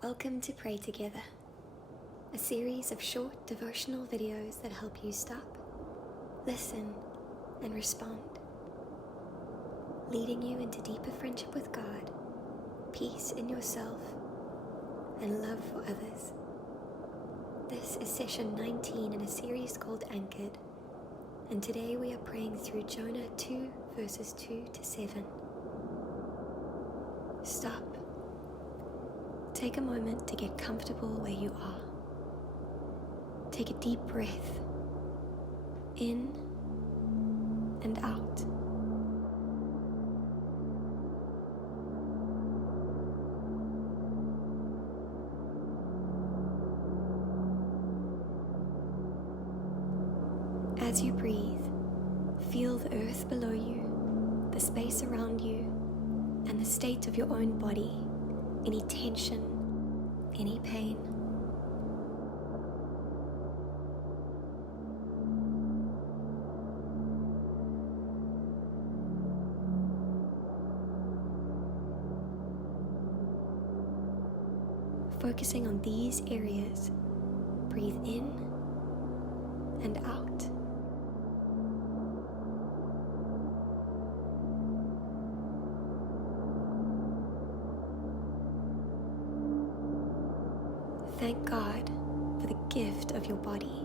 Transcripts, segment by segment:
Welcome to Pray Together, a series of short devotional videos that help you stop, listen, and respond, leading you into deeper friendship with God, peace in yourself, and love for others. This is session 19 in a series called Anchored, and today we are praying through Jonah 2 verses 2 to 7. Stop. Take a moment to get comfortable where you are. Take a deep breath in and out. As you breathe, feel the earth below you, the space around you, and the state of your own body. Any tension, any pain. Focusing on these areas, breathe in and out. Thank God for the gift of your body.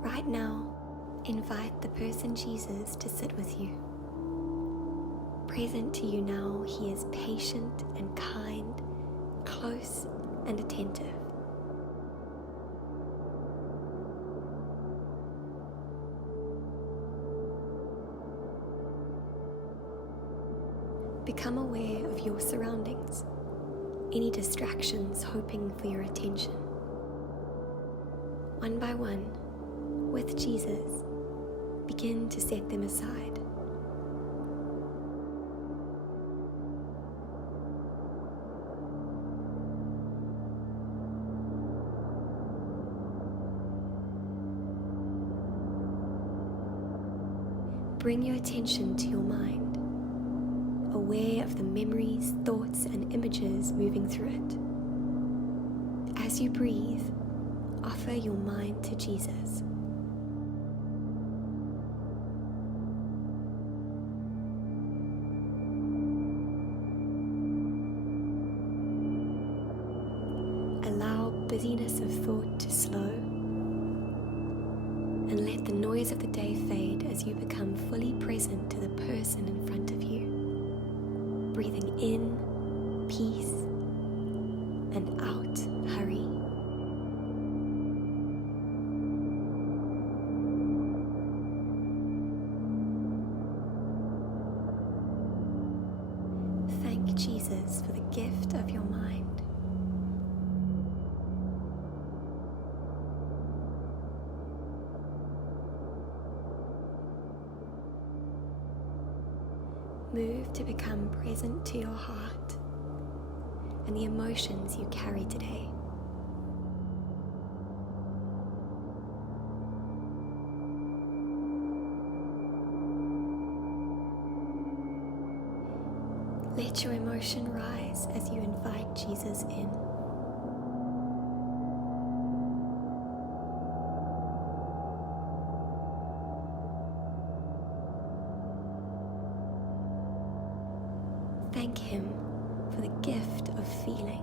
Right now, invite the person Jesus to sit with you. Present to you now, he is patient and kind, close and attentive. Become aware of your surroundings, any distractions hoping for your attention. One by one, with Jesus, begin to set them aside. Bring your attention to your mind, aware of the memories, thoughts, and images moving through it. As you breathe, offer your mind to Jesus. Allow busyness of thought to slow, and let the noise of the day fade as you become fully present to the person in front of you. Breathing in, peace, and out, hurry. Thank Jesus for the gift of your mind. Move to become present to your heart and the emotions you carry today. Let your emotion rise as you invite Jesus in. Thank him for the gift of feeling.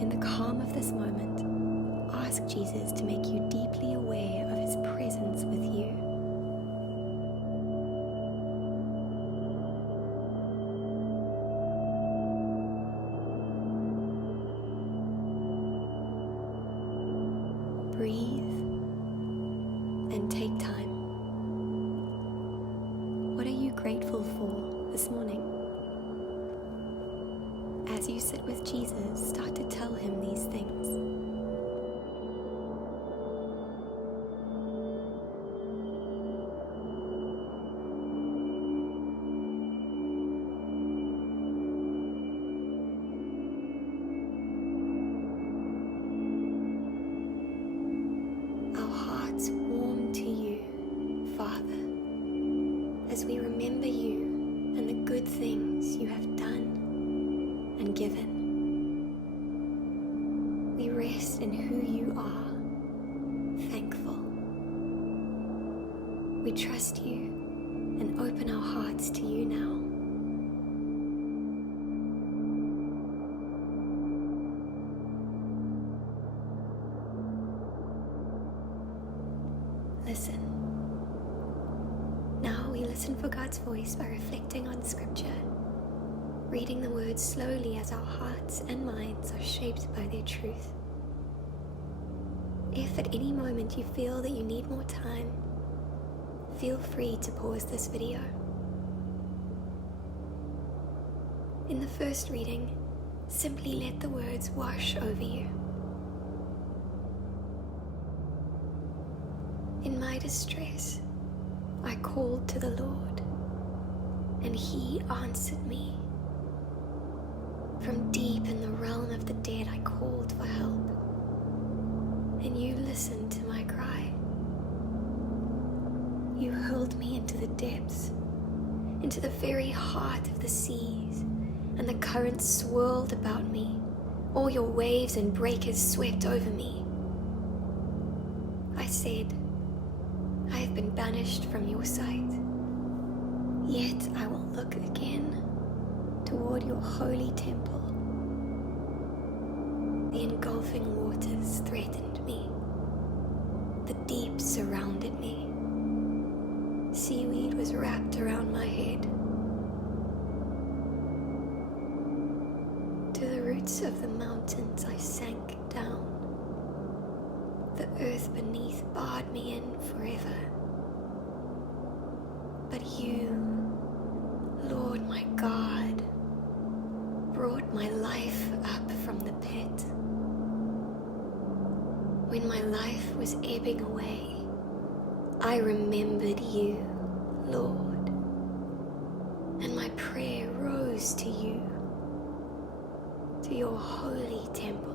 In the calm of this moment, ask Jesus to make you deeply aware of his presence with you. Breathe and take time. What are you grateful for this morning? As you sit with Jesus, start to tell him these things. as we remember you and the good things you have done and given. We rest in who you are, thankful. We trust you and open our hearts to you now. Listen. Now we listen for God's voice by reflecting on Scripture, reading the words slowly as our hearts and minds are shaped by their truth. If at any moment you feel that you need more time, feel free to pause this video. In the first reading, simply let the words wash over you. In my distress, I called to the Lord, and He answered me. From deep in the realm of the dead I called for help, and you listened to my cry. You hurled me into the depths, into the very heart of the seas, and the currents swirled about me. All your waves and breakers swept over me. I said, I have been banished from your sight, yet I will look again toward your holy temple. The engulfing waters threatened me. The deep surrounded me. Seaweed was wrapped around my head. To the roots of the mountains I sank down. The earth beneath barred me in forever. But you, Lord my God, brought my life up from the pit. When my life was ebbing away, I remembered you, Lord, and my prayer rose to you, to your holy temple.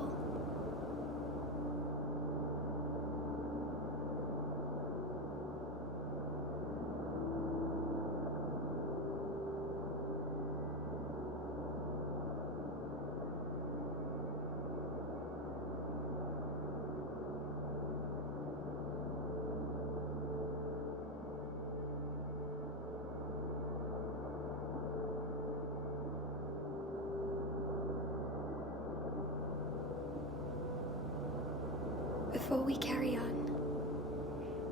Before we carry on,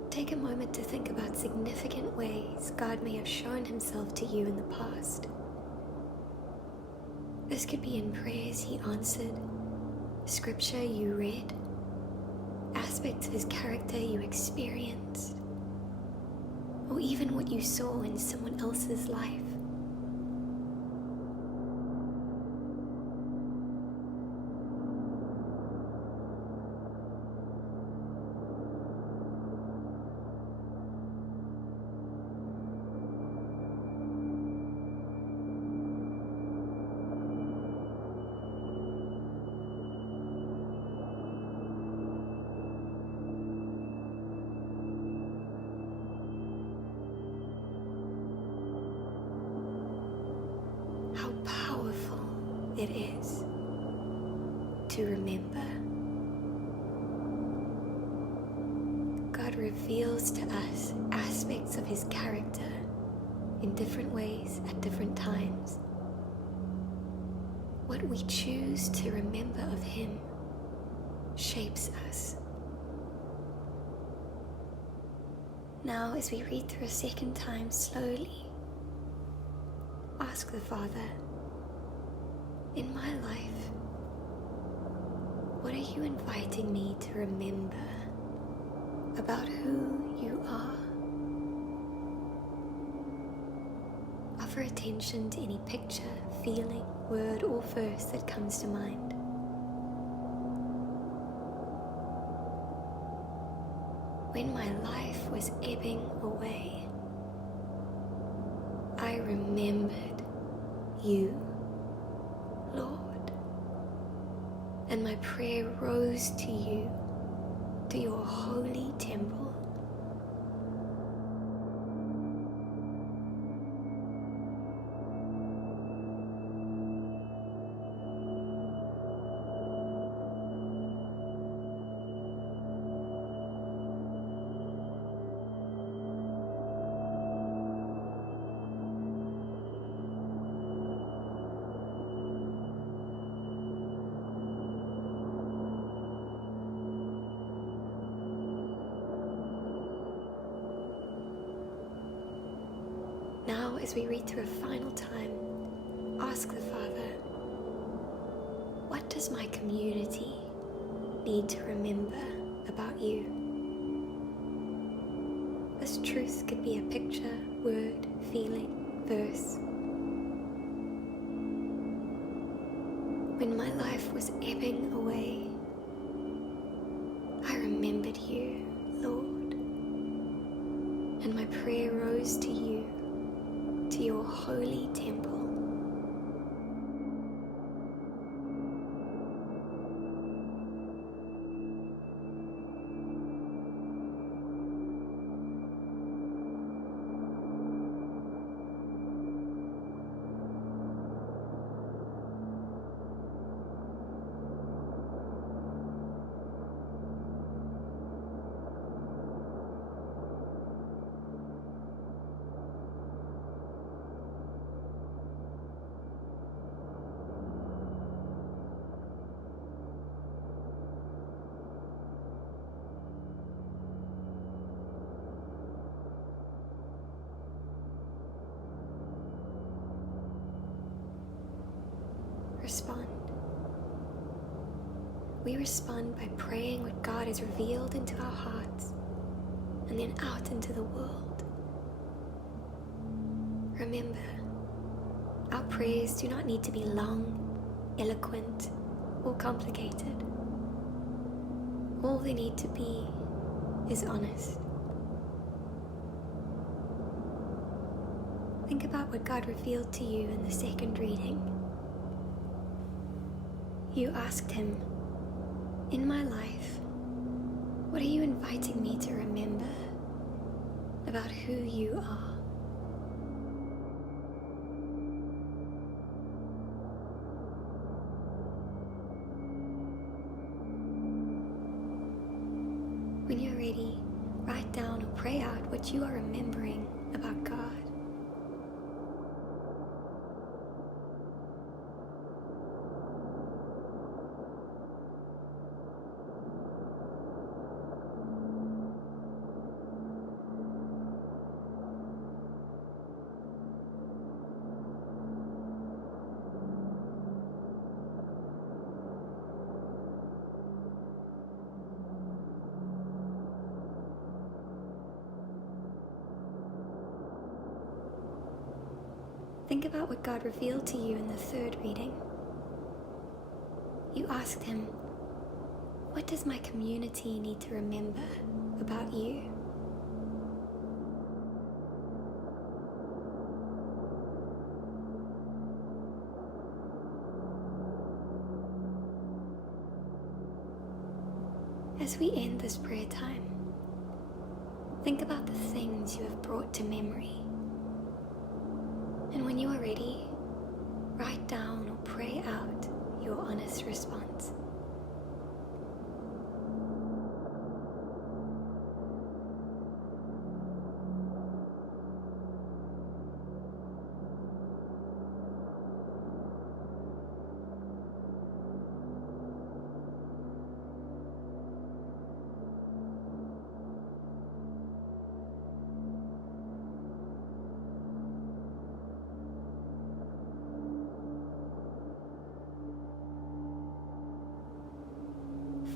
take a moment to think about significant ways God may have shown Himself to you in the past. This could be in prayers He answered, Scripture you read, aspects of His character you experienced, or even what you saw in someone else's life. How powerful it is to remember. God reveals to us aspects of His character in different ways at different times. What we choose to remember of Him shapes us. Now, as we read through a second time slowly, ask the Father, in my life, what are you inviting me to remember about who you are? Offer attention to any picture, feeling, word, or verse that comes to mind. When my life was ebbing away, I remembered you, Lord, and my prayer rose to you, to your holy temple. as we read through a final time, ask the Father, what does my community need to remember about you? This truth could be a picture, word, feeling, verse. When my life was ebbing away, I remembered you, Lord, and my prayer rose to you, to your holy temple. Respond. We respond by praying what God has revealed into our hearts and then out into the world. Remember, our prayers do not need to be long, eloquent, or complicated. All they need to be is honest. Think about what God revealed to you in the second reading. You asked him, in my life, what are you inviting me to remember about who you are? When you're ready, write down or pray out what you are remembering about God. Think about what God revealed to you in the third reading. You asked him, what does my community need to remember about you? As we end this prayer time, think about the things you have brought to memory. And when you are ready, write down or pray out your honest response.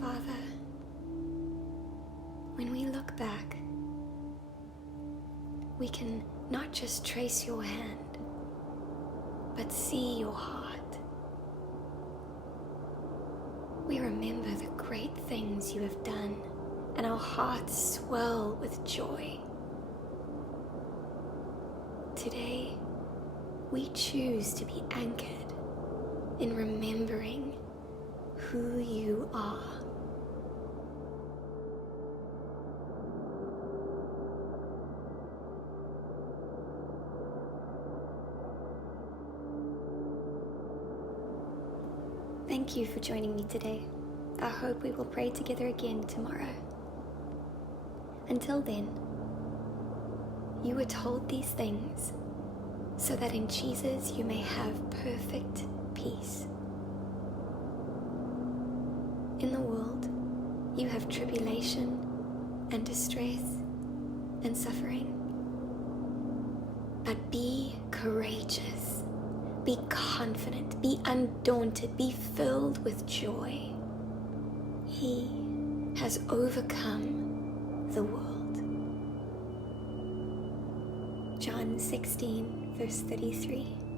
Father, when we look back, we can not just trace your hand, but see your heart. We remember the great things you have done, and our hearts swell with joy. Today, we choose to be anchored in remembering who you are. Thank you for joining me today. I hope we will pray together again tomorrow. Until then, you were told these things so that in Jesus you may have perfect peace. In the world, you have tribulation and distress and suffering. But be courageous, be confident, be undaunted, be filled with joy. He has overcome the world. John 16, verse 33.